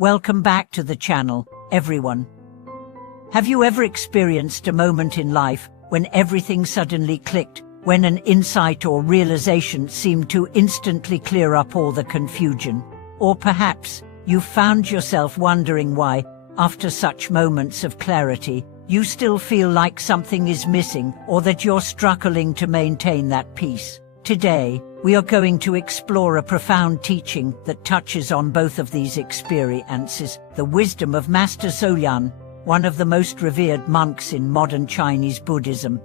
Welcome back to the channel, everyone. Have you ever experienced a moment in life when everything suddenly clicked, when an insight or realization seemed to instantly clear up all the confusion? Or perhaps you found yourself wondering why, after such moments of clarity, you still feel like something is missing or that you're struggling to maintain that peace. Today, we are going to explore a profound teaching that touches on both of these experiences, the wisdom of Master Xuyun, one of the most revered monks in modern Chinese Buddhism.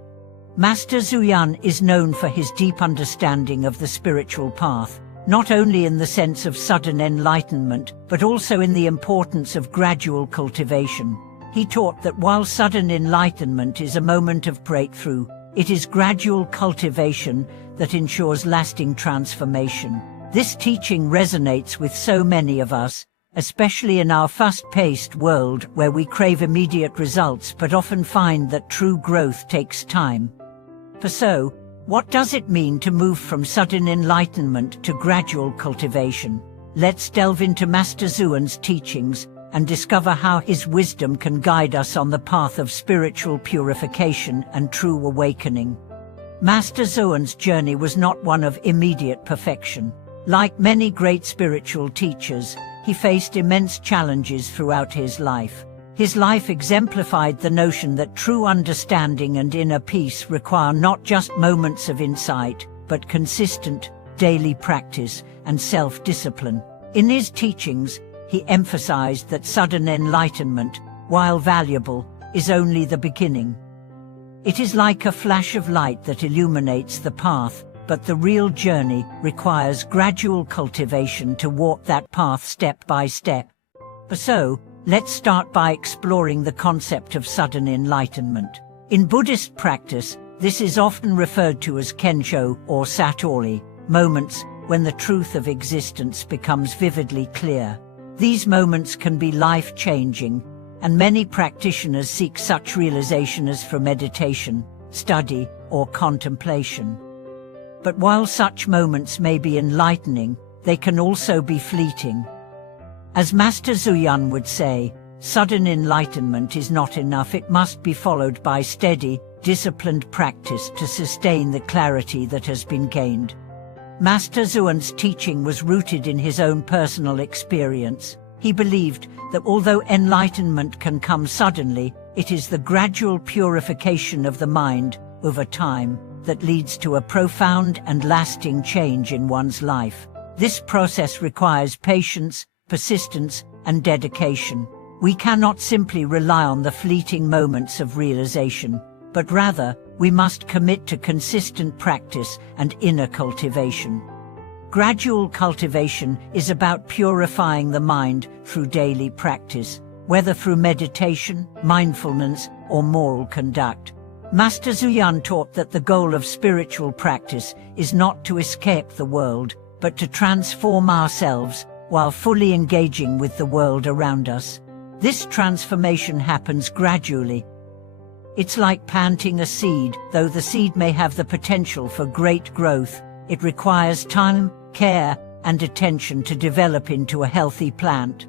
Master Xuyun is known for his deep understanding of the spiritual path, not only in the sense of sudden enlightenment, but also in the importance of gradual cultivation. He taught that while sudden enlightenment is a moment of breakthrough, it is gradual cultivation that ensures lasting transformation. This teaching resonates with so many of us, especially in our fast-paced world where we crave immediate results but often find that true growth takes time. So, what does it mean to move from sudden enlightenment to gradual cultivation? Let's delve into Master Xuyun's teachings and discover how his wisdom can guide us on the path of spiritual purification and true awakening. Master Xuyun's journey was not one of immediate perfection. Like many great spiritual teachers, he faced immense challenges throughout his life. His life exemplified the notion that true understanding and inner peace require not just moments of insight, but consistent, daily practice and self-discipline. In his teachings, he emphasized that sudden enlightenment, while valuable, is only the beginning. It is like a flash of light that illuminates the path, but the real journey requires gradual cultivation to walk that path step by step. So, let's start by exploring the concept of sudden enlightenment. In Buddhist practice, this is often referred to as Kensho or Satori, moments when the truth of existence becomes vividly clear. These moments can be life-changing, and many practitioners seek such realization as through meditation, study, or contemplation. But while such moments may be enlightening, they can also be fleeting. As Master Xuyun would say, sudden enlightenment is not enough. It must be followed by steady, disciplined practice to sustain the clarity that has been gained. Master Xuyun's teaching was rooted in his own personal experience. He believed that although enlightenment can come suddenly, it is the gradual purification of the mind over time that leads to a profound and lasting change in one's life. This process requires patience, persistence, and dedication. We cannot simply rely on the fleeting moments of realization, but rather, we must commit to consistent practice and inner cultivation. Gradual cultivation is about purifying the mind through daily practice, whether through meditation, mindfulness, or moral conduct. Master Xuyun taught that the goal of spiritual practice is not to escape the world, but to transform ourselves while fully engaging with the world around us. This transformation happens gradually. It's like planting a seed. Though the seed may have the potential for great growth, it requires time, care, and attention to develop into a healthy plant.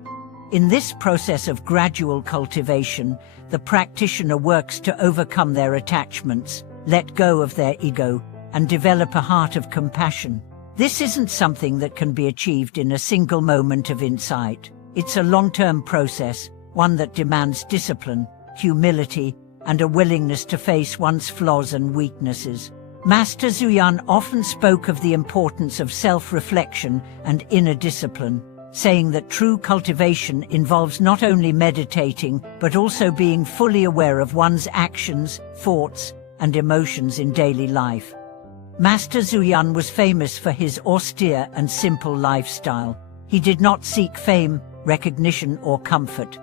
In this process of gradual cultivation, the practitioner works to overcome their attachments, let go of their ego, and develop a heart of compassion. This isn't something that can be achieved in a single moment of insight. It's a long-term process, one that demands discipline, humility, and a willingness to face one's flaws and weaknesses. Master Xuyun often spoke of the importance of self-reflection and inner discipline, saying that true cultivation involves not only meditating but also being fully aware of one's actions, thoughts, and emotions in daily life. Master Xuyun was famous for his austere and simple lifestyle. He did not seek fame, recognition, or comfort.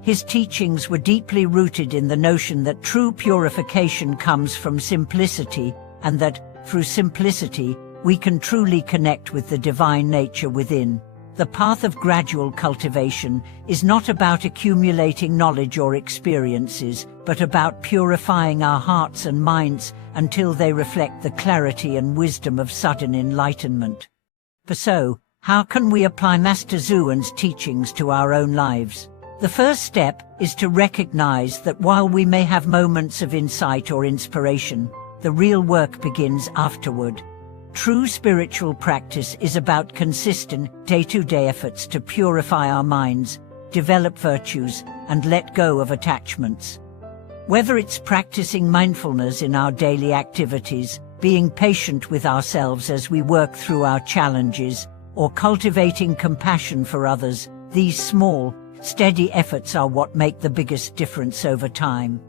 His teachings were deeply rooted in the notion that true purification comes from simplicity, and that, through simplicity, we can truly connect with the divine nature within. The path of gradual cultivation is not about accumulating knowledge or experiences, but about purifying our hearts and minds until they reflect the clarity and wisdom of sudden enlightenment. So, How can we apply Master Xuyun's teachings to our own lives? The first step is to recognize that while we may have moments of insight or inspiration, the real work begins afterward. True spiritual practice is about consistent, day-to-day efforts to purify our minds, develop virtues, and let go of attachments. Whether it's practicing mindfulness in our daily activities, being patient with ourselves as we work through our challenges, or cultivating compassion for others, these small, steady efforts are what make the biggest difference over time.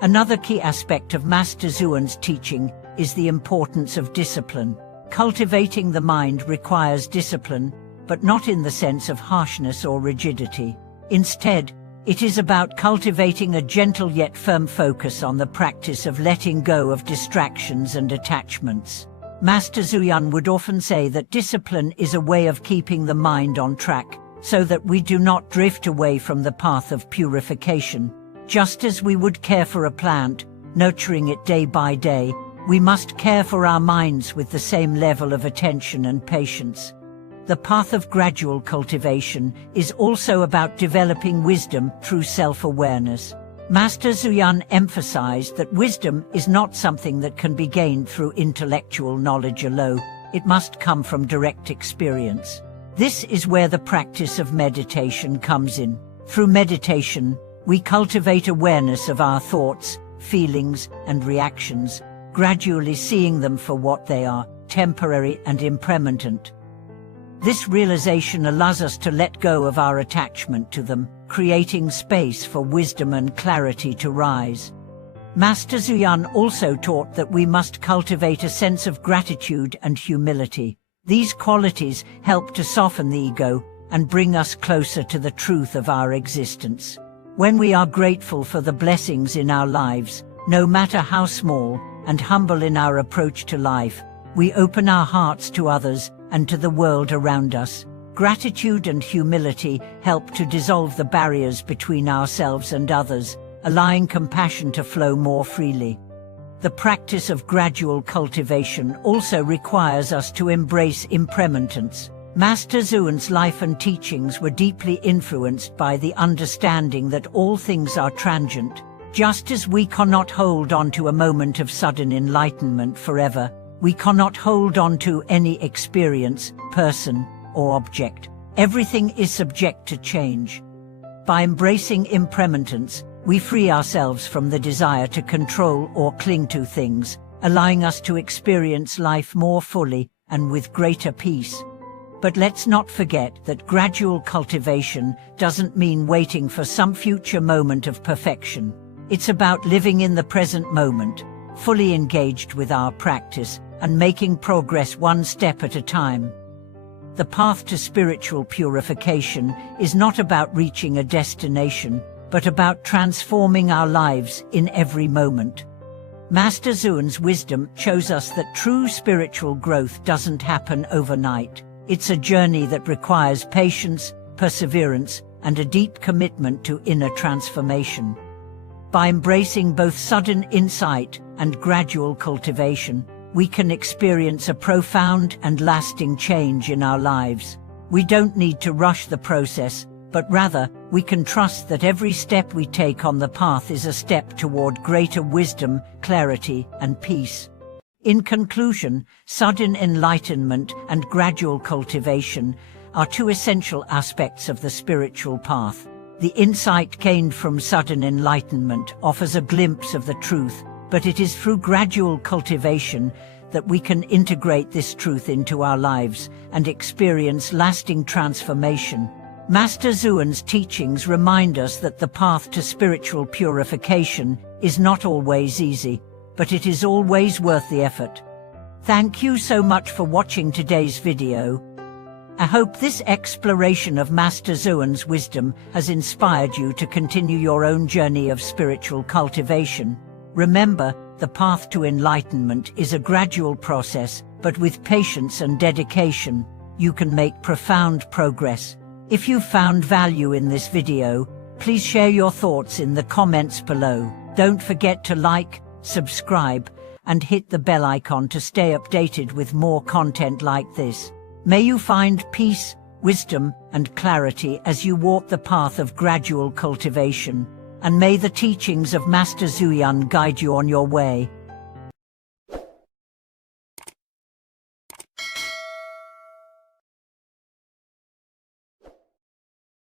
Another key aspect of Master Xuyun's teaching is the importance of discipline. Cultivating the mind requires discipline, but not in the sense of harshness or rigidity. Instead, it is about cultivating a gentle yet firm focus on the practice of letting go of distractions and attachments. Master Xuyun would often say that discipline is a way of keeping the mind on track, so that we do not drift away from the path of purification. Just as we would care for a plant, nurturing it day by day, we must care for our minds with the same level of attention and patience. The path of gradual cultivation is also about developing wisdom through self-awareness. Master Xuyun emphasized that wisdom is not something that can be gained through intellectual knowledge alone. It must come from direct experience. This is where the practice of meditation comes in. Through meditation, we cultivate awareness of our thoughts, feelings, and reactions, gradually seeing them for what they are, temporary and impermanent. This realization allows us to let go of our attachment to them, creating space for wisdom and clarity to rise. Master Xuyun also taught that we must cultivate a sense of gratitude and humility. These qualities help to soften the ego and bring us closer to the truth of our existence. When we are grateful for the blessings in our lives, no matter how small, and humble in our approach to life, we open our hearts to others and to the world around us. Gratitude and humility help to dissolve the barriers between ourselves and others, allowing compassion to flow more freely. The practice of gradual cultivation also requires us to embrace impermanence. Master Xuyun's life and teachings were deeply influenced by the understanding that all things are transient. Just as we cannot hold on to a moment of sudden enlightenment forever, we cannot hold on to any experience, person, or object. Everything is subject to change. By embracing impermanence, we free ourselves from the desire to control or cling to things, allowing us to experience life more fully and with greater peace. But let's not forget that gradual cultivation doesn't mean waiting for some future moment of perfection. It's about living in the present moment, fully engaged with our practice, and making progress one step at a time. The path to spiritual purification is not about reaching a destination, but about transforming our lives in every moment. Master Xuyun's wisdom shows us that true spiritual growth doesn't happen overnight. It's a journey that requires patience, perseverance, and a deep commitment to inner transformation. By embracing both sudden insight and gradual cultivation, we can experience a profound and lasting change in our lives. We don't need to rush the process, but rather, we can trust that every step we take on the path is a step toward greater wisdom, clarity, and peace. In conclusion, sudden enlightenment and gradual cultivation are two essential aspects of the spiritual path. The insight gained from sudden enlightenment offers a glimpse of the truth, but it is through gradual cultivation that we can integrate this truth into our lives and experience lasting transformation. Master Xuyun's teachings remind us that the path to spiritual purification is not always easy, but it is always worth the effort. Thank you so much for watching today's video. I hope this exploration of Master Xuyun's wisdom has inspired you to continue your own journey of spiritual cultivation. Remember, the path to enlightenment is a gradual process, but with patience and dedication, you can make profound progress. If you found value in this video, please share your thoughts in the comments below. Don't forget to like, subscribe, and hit the bell icon to stay updated with more content like this. May you find peace, wisdom, and clarity as you walk the path of gradual cultivation, and may the teachings of Master Xuyun guide you on your way.